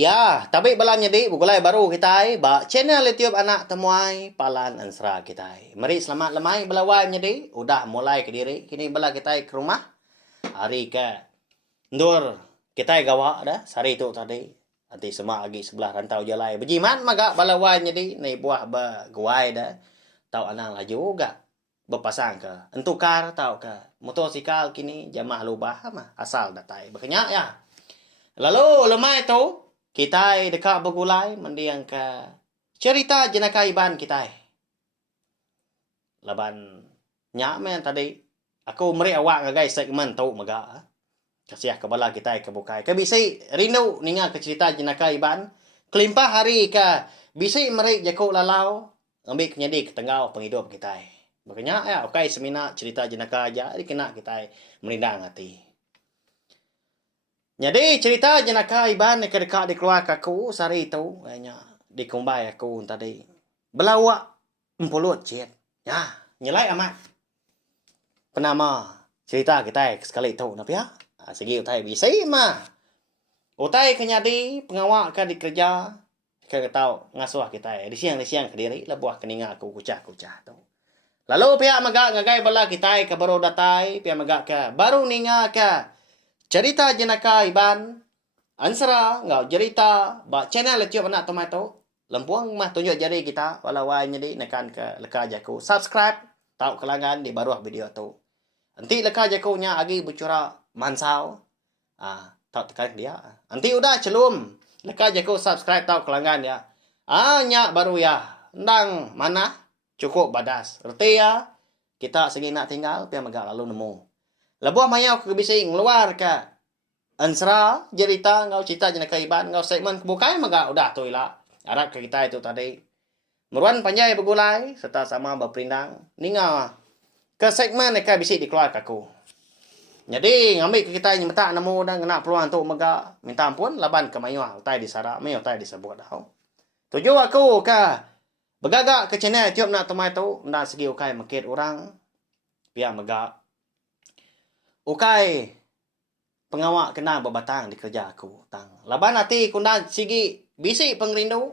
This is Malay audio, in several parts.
Ya, tapi balam jadi bukulai baru kita ba channel YouTube anak temuai palan ansra kita. Mari selamat lemai belawai jadi udah mulai ke diri kini bala kita ke rumah hari ke ndur kita gawa dah sari itu tadi nanti semua lagi sebelah rantau jalai bejiman maga balawai jadi nai buah ba guai dah tau anang laju juga berpasang ke entukar tau ke motosikal kini jamaah lubah mah asal datai berkenyak ya. Lalu lemai tu kita dekat bergulai mendiang ke cerita jenaka iban kita. Laban nyak men tadi aku meri awak ngagai segmen tu maga. Kasiah kebala kita ke bukai. Ke bisi rindu ninga ke cerita jenaka iban. Kelimpah hari ke bisi meri jaku lalau ambil kenyadi ke tengau penghidup kita. Makanya ya okai semina cerita jenaka aja kena kita merindang hati. Jadi cerita jenaka iban dekat di keluarga aku sari itu kayaknya di kumbai aku tadi belawak empulut cit ya nyelai amat penama cerita kita sekali itu napi ya segi utai bisa mah utai kenyadi pengawak ke di kerja ke tahu ngasuh kita di siang ke diri lebuah keninga aku kucah tu lalu pihak magak ngagai bala kita ke baru datai pihak magak ke baru ninga ke cerita jenaka iban ansara ngau cerita ba channel YouTube anak tomato lempuang mah tunjuk jari kita walawai jadi nekan ke leka jaku subscribe tahu kelangan di baruah video tu nanti leka jaku nya agi bucura mansau tahu tekan dia nanti udah celum leka jaku subscribe tahu kelangan ya nya baru ya ndang mana cukup badas reti ya kita segi nak tinggal pia megak lalu nemu lebuah mayau ke bising luar ke ansra cerita ngau cerita jenaka iban ngau segmen kebukai maga udah tu ila harap ke kita itu tadi meruan panjai bergulai serta sama berperindang ninga ke segmen mereka bisik di keluarga aku jadi ngambil ke kita yang tak nemu dan kena peluang untuk maga minta ampun laban ke mayu utai disara mayu utai disebut dah tuju aku ke bergagak ke channel YouTube nak tomato ndak segi ukai makit orang pihak maga ukai pengawak kena berbatang di kerja aku tang laban hati kundan sigi bisi pengrindu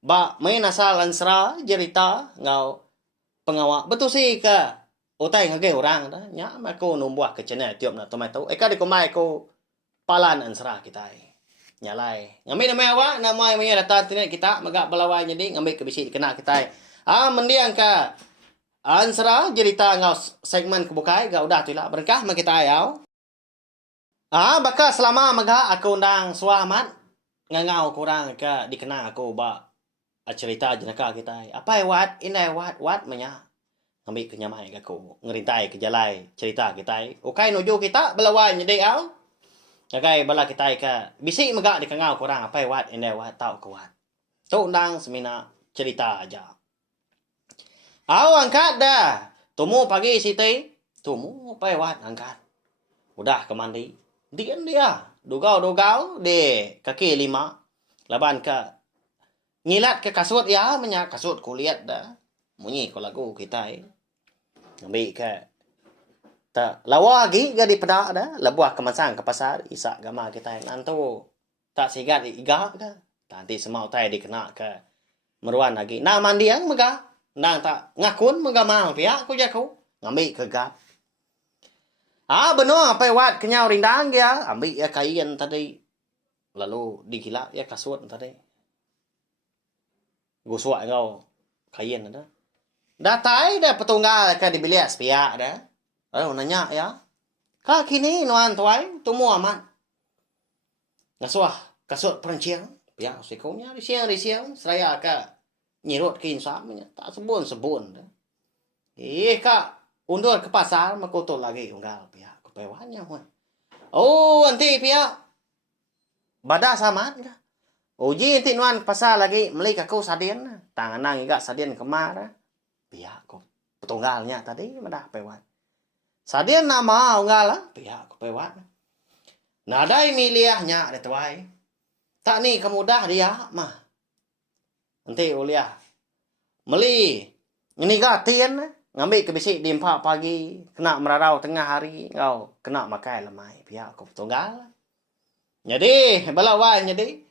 ba main asal ansra cerita ngau pengawak betul sih ke utai ngage orang dah nya aku numbuah ke channel tiup na tomato eka di komai ko palan ansra kita nyalai ngambil nama awak nama yang datang tinet kita magak belawai jadi ngambil ke bisi kena kita mendiang ke ansra cerita ngau segmen kebukai ga udah tu lah berkah mak kita ayau baka selama maga aku undang selamat ngangau kurang ke dikenang aku ba cerita jenaka kita apa wat inai wat menya ngambil kenyamai aku ngerintai ke jalai cerita kita ukai nuju kita belawai nyedek au ngagai bala kita ke bisi maga dikengau kurang apa wat inai wat tau ke wat tu undang semina cerita aja au angkat dah tumu pagi siti tumu apa wat angkat udah ke mandi dia dogau de kaki lima laban ke ngilat ke kasut ya menya kasut kulihat dah munyi ko lagu kita ngambil ke ta lawa lagi ga di pedak dah lebuah kemasang ke pasar isak gama kita nantu tak sigat iga dah nanti semau tai dikena ke meruan lagi nah mandiang mega nang tak ngakun mega mau pihak ku jaku ngambil ke gap benar apa wat kenyau rindang dia ambil ya kain tadi lalu digilap ya kasut tadi gosok ngau kain ada datai dah petunggal ke dibeli sepia dah lalu nanya ya ka kini nuan tuai tumu aman ngasuah kasut perenciang ya sikonya di siang seraya ke nyirut ke insapnya tak sebun dah kak undur ke pasar makoto lagi unggal pihak kepewannya nanti pihak badah sama enggak uji nanti nuan pasar lagi beli aku sadien tangan nang iga sadien kemar pihak ko petunggalnya tadi madah pewan sadien nama unggal lah pihak kepewan nah dai miliahnya ada tuai tak ni kemudah dia mah nanti uliah beli ini gatien ngambil ke bisik di 4 pagi kena merarau tengah hari kau kena makai lemai pihak aku tunggal jadi balawai jadi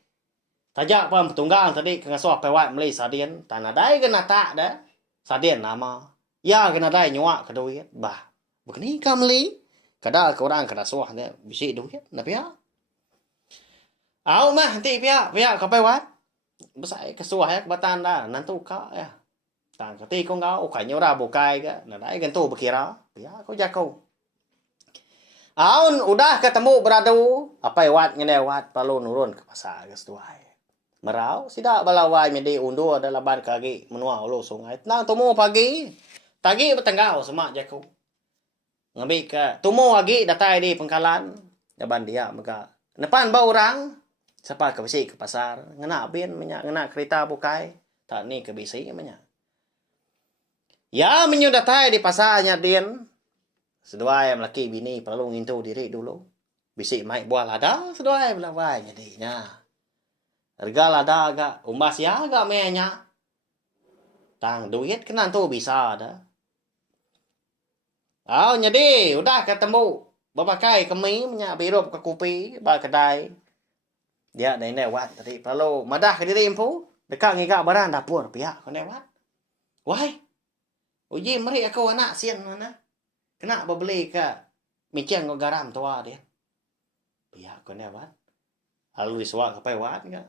Tajak pun petunggang tadi kena suah pewat Meli sadien. Tanah dai kena tak dah. Sadien nama. Ya kena dai nyuak ke duit. Bah. Begini kan Meli. Kadang korang kena suah dia. Bisi duit. Nak pihak. Au mah nanti pihak. Pihak kau pewat. Besar kesuah ya kebatan dah. Nanti kau ya. Tang kati kau ngau. Ukanya ora bukai ke. Nak dai kan tu berkira. Pihak kau jakau. Aun udah ketemu beradu. Apa wat ngelewat. Palu nurun ke pasar ke setuai. Merau, sida balawai medi undur adalah ban kaki menua ulu sungai. Nang tumu pagi. Tagi bertenggau semak jaku. Ngambil ke tumu lagi datai di Pengkalan. Jaban dia maka. Depan bau orang. Siapa ke besi ke pasar. Ngena bin minyak ngena kereta bukai. Tak ni ke besi minyak. Ya menyu datai di pasarnya din. Sedua yang laki bini perlu ngintu diri dulu. Bisi maik buah lada. Sedua yang balawai jadinya. Harga lada agak umbas ya agak mehnya. Tang duit kena tu bisa dah. Oh jadi udah ketemu berpakai kemi minyak birup ke kopi ba kedai. Dia dah lewat tadi perlu madah ke diri empu dekat ngigak barang dapur pihak kau lewat. Wai. Uji mari aku anak sian mana. Kena berbeli ke micang kau garam tua dia. Pihak kau lewat. Lalu disuak ke pewat ke.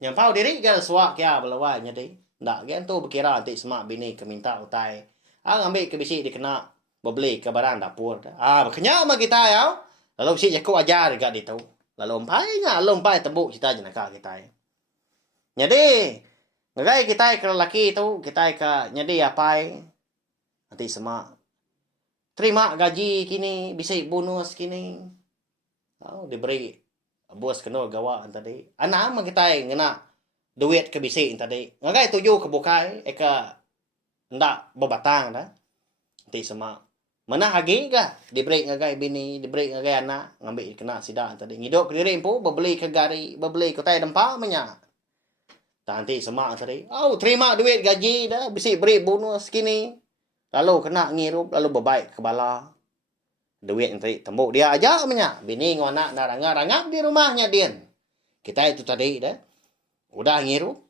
Yang pau diri ke suak kia balawai jadi. Ndak gen tu berkira nanti semak bini ke minta utai. Ambil ke bisi dikena berbeli ke barang dapur. Berkenyak mah kita ya. Lalu bisi jaku ajar dekat dia tu. Lalu lompai tebuk kita jenaka kita. Jadi ngagai kita ke lelaki tu kita ke nyedi apa nanti semak terima gaji kini bisi bonus kini. Diberi bos kena gawa tadi. Anak mah kita ngena duit ke bisi tadi. Ngagai tuju ke bukai eka ndak bebatang dah. Nanti semak. Mana hagi ka? Diberi ngagai bini, diberi ngagai anak, ngambil kena sida tadi. Ngidup ke diri empu bebeli ke gari, bebeli ke tai dempa menya. Nanti semak tadi. Terima duit gaji dah, bisi beri bonus kini. Lalu kena ngirup, lalu bebaik ke bala. Duit nanti tembuk dia aja menya. Bini dengan anak dah rangap di rumahnya din. Kita itu tadi dah. Udah ngirup.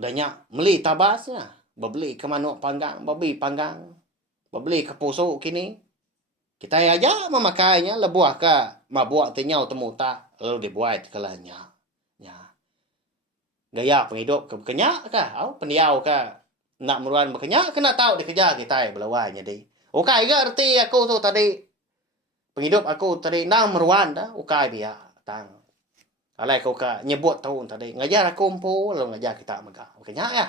Udah nyak meli tabasnya. Bebeli ke manuk panggang, babi panggang. Bebeli ke pusuk kini. Kita aja memakainya lebuah ke mabuak tinyau temu tak. Lalu dibuat ke lanya. Gaya penghidup ke kenyak ke. Pendiau ke. Nak meruan berkenyak kena tahu dikejar kita belawai jadi. Ukai ke arti aku tu tadi. Penghidup aku tadi nang meruan dah. Ukai biar. Tang. Alai kau ka nyebut tahun tadi. Ngajar aku empu. Lalu ngajar kita megah. Kenyak ya.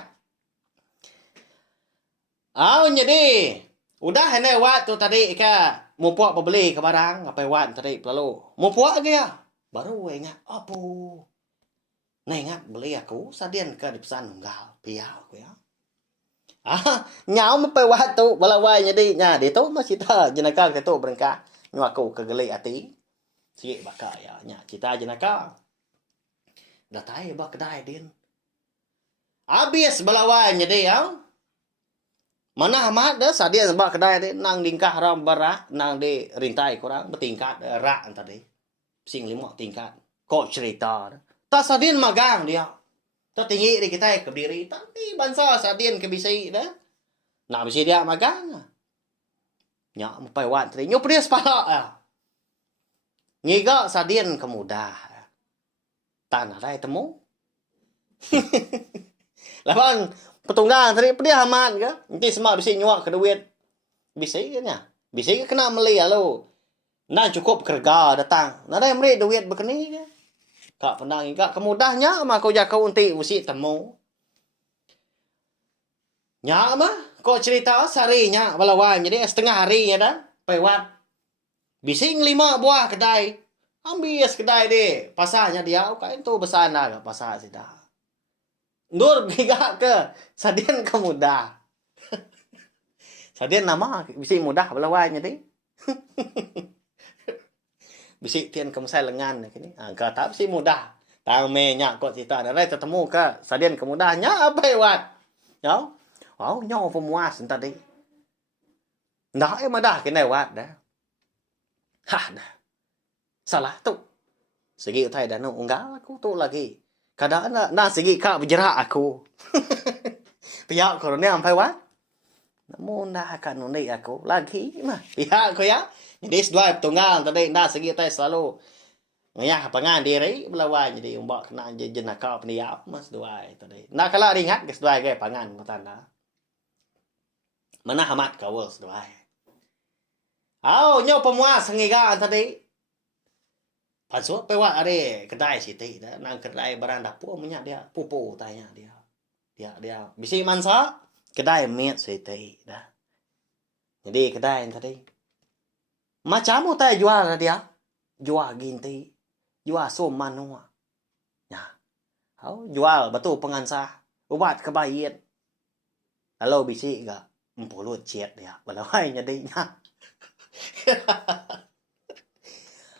Jadi. Udah hendak waktu tadi ke. Mupuak pembeli ke barang. Apa wan tadi lalu. Mupuak ke ya. Baru ingat. Apa. Nah ingat beli aku. Sadian ke di pesan nunggal. Piau aku ya. Nyau me pe waktu balawai jadi nya dia tu masih ta jenaka ke tu berengkah nyu aku kegeli ati sikit bakal ya nya kita jenaka dah tai ba kedai din habis balawai jadi ya mana amat dah sadia ba kedai din nang dingkah ram barak nang di rintai kurang bertingkat rak tadi sing 5 tingkat kok cerita tak sadin magang dia tinggi di kita ke diri tapi bangsa sadien ke bisi dah nak bisi dia magang nyak mempai wan tadi nyu pries pala ngiga sadien ke mudah tanah dai temu lawan petunggang tadi dia aman ke nanti semak bisi nyuak ke duit bisi ke nya bisi ke kena meli lalu nak cukup kerja datang nak dai meri duit bekeni ke kak pendang ingat kemudahnya mah kau jakau unti usi temu. Nya mah kau cerita seharinya balawai jadi setengah harinya dah pewat. Bising 5 buah kedai. Ambis kedai deh. Pasarnya dia kain tu besar dah pasar sida. Nur giga ke sadien kemudah. Sadien nama bising mudah balawai jadi. Bisi tian kemusai lengan kini. Kata bisi mudah. Tang menyak kok cerita ada ketemu ke sadien kemudahnya apa wat. Ya. Wow, nyaw pemuas tadi. Ndak madah kene wat dah. Hah dah. Salah tu. Segi utai dah no enggak aku tu lagi. Kadang na segi kak berjerak aku. Pihak ko ni ampai wa. Namun dah akan nunik aku lagi mah. Pihak ko ya. Jadi sedua tunggal tadi na segi utai selalu ngayah pangan diri belawai jadi umbak kena jenaka peniap mas sedua tadi. Na kala ringat ke sedua ke pangan matanda. Mana hamat kau sedua. Nyau pemuas ngiga tadi. Pasuk pe wa are kedai siti dah nang kedai barang dapur punya dia pupu tanya dia. Dia bisi mansa kedai miet siti dah. Jadi kedai tadi. Macam utai jual dia. Jual ginti. Jual som manua. Ya. Jual batu pengansa. Ubat kebayin. Lalu bisi ga 40 cet dia. Balawai jadi nya.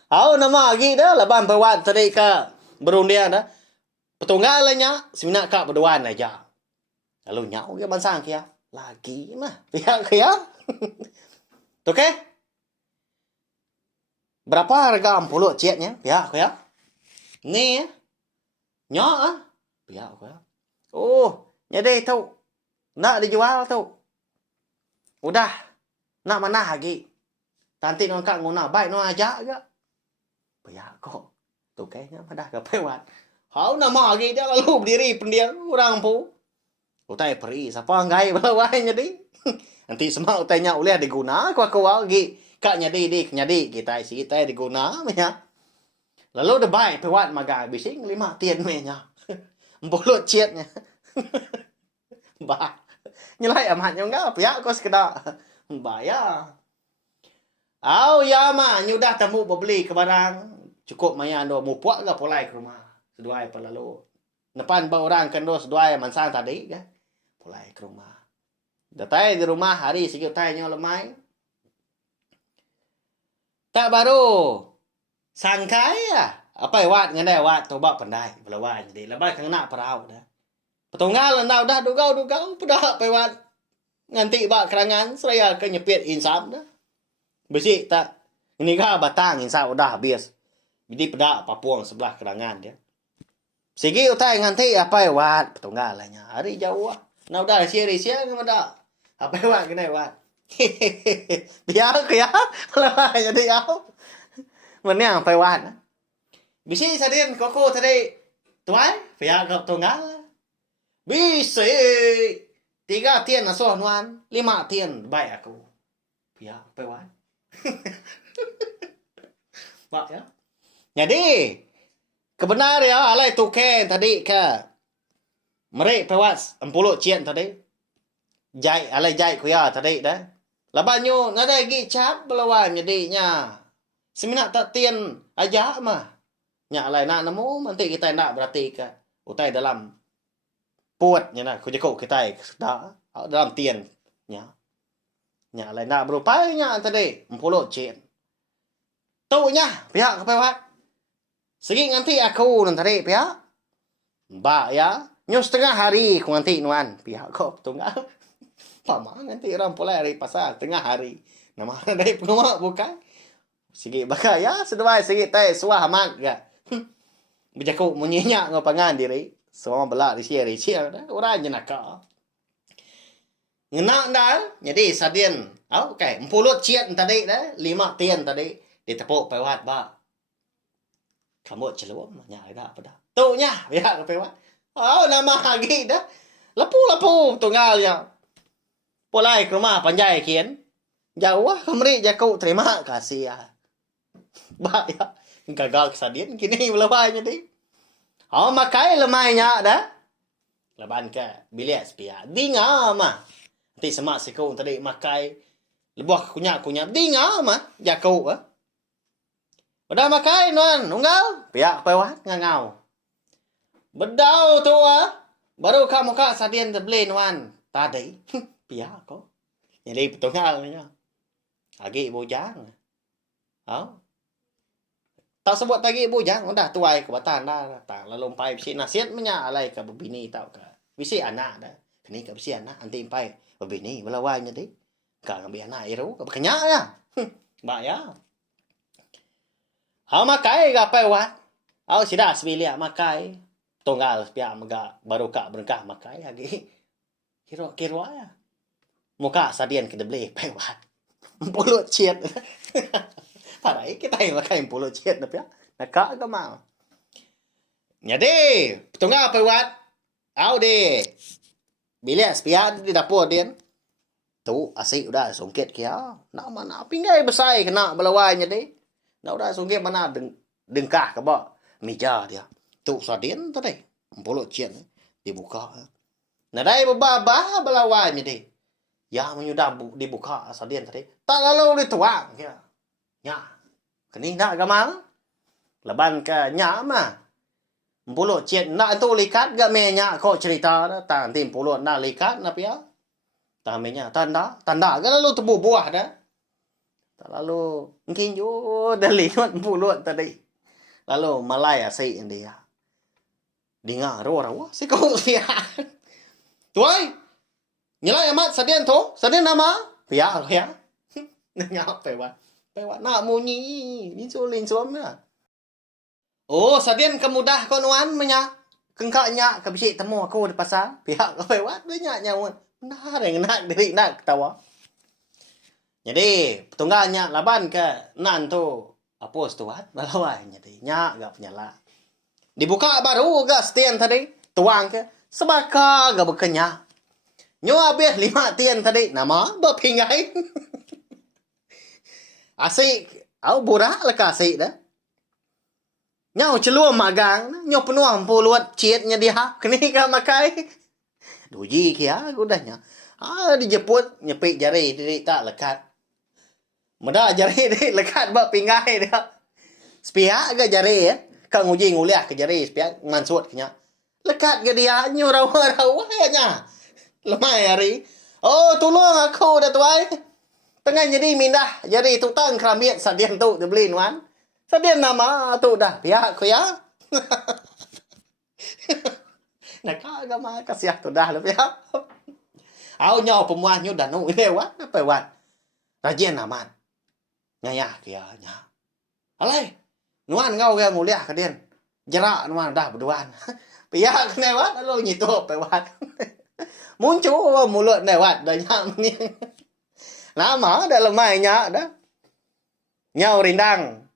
Nama lagi dah laban pewat tadi ka berundian dah. Petunggalnya semina ka berduaan aja. Lalu nyau ke bansang kia. Lagi mah. Pihak kia. Okey. Berapa harga 40 cetnya? Pihak kia. Ni ya. Nyok ah. Pihak kia. Oh, jadi tu. Nak dijual tu. Udah. Nak mana lagi? Nanti non kak nguna baik non aja ke? Pihak kok. Tu kayaknya pada ke pewat. Nama lagi dia lalu berdiri pendiam orang pu. Utai peri siapa ngai balawai jadi. Nanti semua utainya boleh diguna aku lagi. Kak nyadi kita isi kita diguna ya. Lalu dah baik pewat magai bising 5 tiền menya. 40 cietnya. Bah. Nyelai amat enggak pihak kos kena. Bayar. Ya mah nyudah temu beli ke barang cukup maya ando mu puak ke polai ke rumah seduai pa lalu depan ba orang kan do seduai mansang tadi ke polai ke rumah datai di rumah hari sikit tai nyo lemai tak baru sangkai ya apa wat ngandai wat toba pandai belawai jadi lebai kang nak parau dah petunggal ndau dah dugau pedah pewat nganti ba kerangan saya ke nyepit insam dah besi tak ini kah batang insya udah habis jadi pedak papuang sebelah kerangan dia segi utai nganti apa wat petunggalanya hari jauh nah udah sia ngamada apa wat kena wat biar ke ya lah jadi au mana apa wat bisi sadin koko tadi tuai biar ke petunggal bisi 3 tiền là so nuan 5 tiền baik aku biar apa wat Pak ya. Jadi kebenar ya alai tuken tadi ke merek pewas 40 cien tadi. Alai jai ku ya tadi dah. Labanyo ngada gi cap belawan jadi nya. Semina tak tien aja mah. Nya alai nak nemu nanti kita nak berarti ke utai dalam puat nya nak ku kita dalam tien nya. Nya alai nak berupanya tadi 40 cien. Tu nya pihak kepewat. Segi nganti aku nanti pihak. Mbak ya. Nyo setengah hari ku nganti nuan. Pihak kok tunggal. Pama nanti orang pulai dari pasar. Tengah hari. Nama dari penguat bukan. Segi bakal ya. Sedawai segi tay suah amat ya. Berjaku menyenyak ngapangan diri. Semua belak di siar. Orang jenaka. Ngenak dah. Jadi sadin. Okay. 40 cien tadi dah. 5 tiền tadi. Ditepuk pewat ba. Kamu celum nyai dah apa dah. Tu nya biar pewat. Nama lagi dah. Lapu tunggal ya. Polai ke rumah panjai kian. Jauh kemri jaku terima kasih ya. Ba ya. Gagal kesadin kini belawai jadi. Makai lemainya dah. Leban ke bilik sepia. Dinga mah. Nanti semak siku tadi makai. Lebuah kunyah. Dinga mah jaku udah makai nuan, unggal. Pihak pewat ngangau. Bedau tu baru kamu kak sadian terbeli nuan. Tadi. Pihak kok. Jadi petunggalnya. Lagi bujang. Tak sebut lagi bujang. Udah tuai kebatan dah. Lalu empai bisi nasihat menya alai ke bebini tau ke. Bisi anak dah. Kini ke bisi anak. Nanti empai bebini. Belawai jadi. Kak ngambil anak iru. Kekenyak ya. Mbak ya. Makai gapai wat. Au sida sebilia makai. Tunggal pia maga baru ka berkah makai lagi. Kiro ya. Muka sadian kita beli pewat. Pulut ciet. Parai kita yang makai pulut ciet tapi ya. Nakak ka mau. Jadi, tunggal pewat. Au deh. Bilia sepia di dapur dia. Tu asik udah sungkit kia. Nak mana pinggai besar kena belawainya deh. Nak udah sungkit mana dengkah ke ba. Mija dia. Tu sadian tu deh. Pulut ciet dibuka. Nah dai babah belawainya deh. Ya menyudah dibuka sadian tadi. Tak lalu dituang kia. Ya. Kini nak gamang. Leban ke nya mah. Pulut ciet nak tu likat gak menya kok cerita dah. Tak tim pulut nak likat nak pia. Tak menya tanda kan lalu tebu buah dah. Tak lalu mungkin jo dah lihat pulut tadi. Lalu malai asik dia. Dengar rawa si kau lihat. Tuai. Nyelai amat sadian tu. Sadian nama. Ya. Nanya pewat. Pewat nak munyi. Linsul ya. Oh, sadian kemudah konuan menya. Kengkaknya kebisik temu aku di pasar. Pihak kau pewat dia nyawan. Nah, nak diri nak ketawa. Jadi, petunggalnya laban ke nan tu apa setuat balawai jadi nyak gak penyala. Dibuka baru gak setian tadi tuang ke sebaka gak bekenya. Nyo habis 5 tian tadi nama berpingai. Asik, au burak lah kasih dah. Nyau celua magang, nyau penuh pulut cietnya dia. Kini ka makai. Duji kia gudahnya. Dijeput nyepik jari diri tak lekat. Meda jari diri lekat ba pingai dia. Sepihak ke jari ya. Kang uji nguliah ke jari sepihak mansut kenya. Lekat ke dia nyu rawa-rawa nya. Lemai hari. Oh tolong aku dah tuai. Tengah jadi mindah jari tutang keramiat sadian tu dibeli nuan. Sadian nama tu dah pihak ku ya. Nak agama kasiah tu dah lebih. Au nyaw pemuah nyu dan nu lewat apa wat. Rajin aman. Nyaya kia nya. Alai. Nuan ngau ga nguliah ka den. Jerak nuan dah berduaan. Pihak lewat lo nyitu apa wat. Muncul mulut lewat dah nya ni. Lama dah lemai nya dah. Nyau rindang.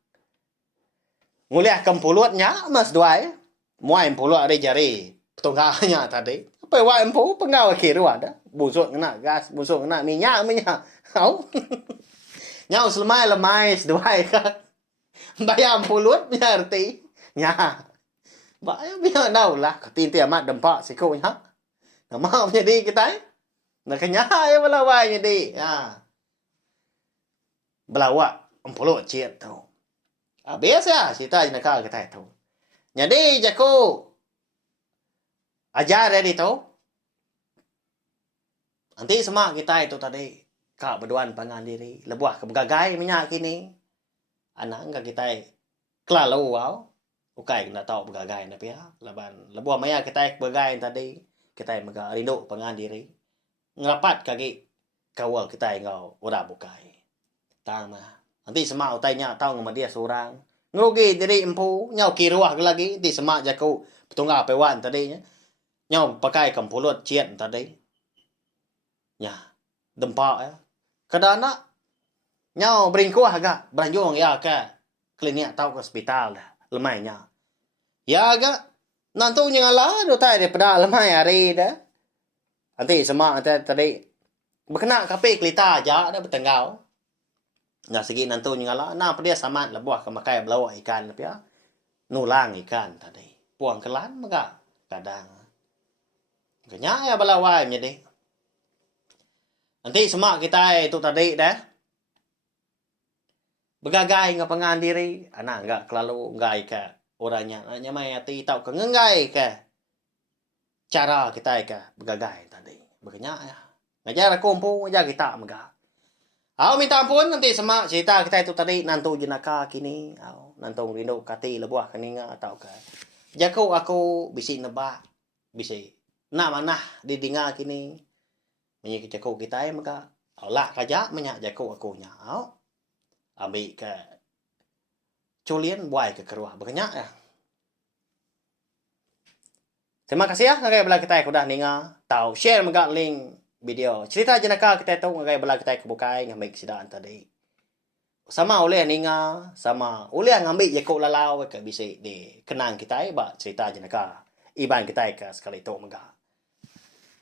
Nguliah kempulutnya mas duai. Muai pulut ada jari. Tunggalnya tadi. Apa yang empu penggal kira ada. Busuk kena gas, busuk kena minyak. Au. Nyau selemai seduai ka. Bayam pulut nyarti. Nya. Bayam biar nau lah. Ketin tiamat dempak siku nya. Nama jadi kita. Nak kenyai belawai jadi. Ya. Belawak empulut ciet tu. Biasa ya cerita jenaka kita itu. Jadi jaku ajar dari tu. Nanti semak kita itu tadi kak berduaan pangan diri. Lebuah ke begagai minyak kini. Anak enggak kita kelalu wow. Ukai kena tahu begagai tapi ya. Lebuah maya kita begagai tadi. Kita mega rindu pangan diri. Ngerapat kaki kawal kita ngau udah bukai. Tang mah. Nanti semak utainya tahu sama dia seorang. Ngerugi diri empu. Nyau kiruah lagi. Nanti semak jaku. Petunggal pewan tadinya. Nyau pakai kempulut ciet tadi. Ya. Dempak ya. Kadang-kadang. Nyau beringkuah agak. Beranjung ya ke. Klinik tahu ke hospital dah. Lemainya. Ya agak. Nantunya ngalah. Dutai daripada lemai hari dah. Nanti semak tadi. Berkena kape kelita aja dah bertenggal. Nggak segi nantu nyala nah dia sama lebuah ke makai belawa ikan tapi ya nulang ikan tadi puang kelan maka kadang kenya ya belawai jadi nanti semak kita itu tadi dah begagai ngapangan diri anak enggak kelalu ngai ke orangnya hanya mai ati tau ke ngai ke cara kita ke begagai tadi begenya ya ngajar kumpul ngajar kita mega. Aku minta ampun nanti sama cerita kita itu tadi nantu jenaka kini. Nantu rindu kati lebuah keninga atau ke. Jaku aku bisi nebak. Bisi. Nak mana didinga kini. Menyik jaku kita ya maka. Allah kajak menyak jaku aku nya. Ambil ke. Culian buai ke keruah. Berkenyak ya. Terima kasih ya ngagai bala kita kudah ninga. Tahu share mga link video. Cerita jenaka kita tu ngagai bala kita kebukai ngambil sidaan tadi. Sama oleh ninga, sama oleh ngambil yakuk lalau ke bisa di kenang kita ba cerita jenaka. Iban kita ke sekali tu mga.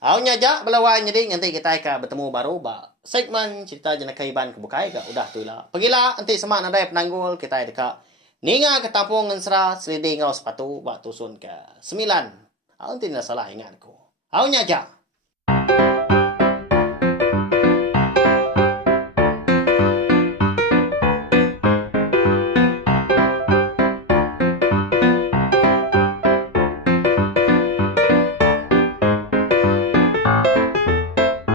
Awnya ja belawan jadi nanti kita ke bertemu baru ba segmen cerita jenaka iban kebukai ke udah tu lah. Pergilah nanti semak nadai penanggul kita dekat ninga ke tampung ngensra selidi ngau sepatu ba tusun ke 9. Nanti na salah ingatku. Awnya ja.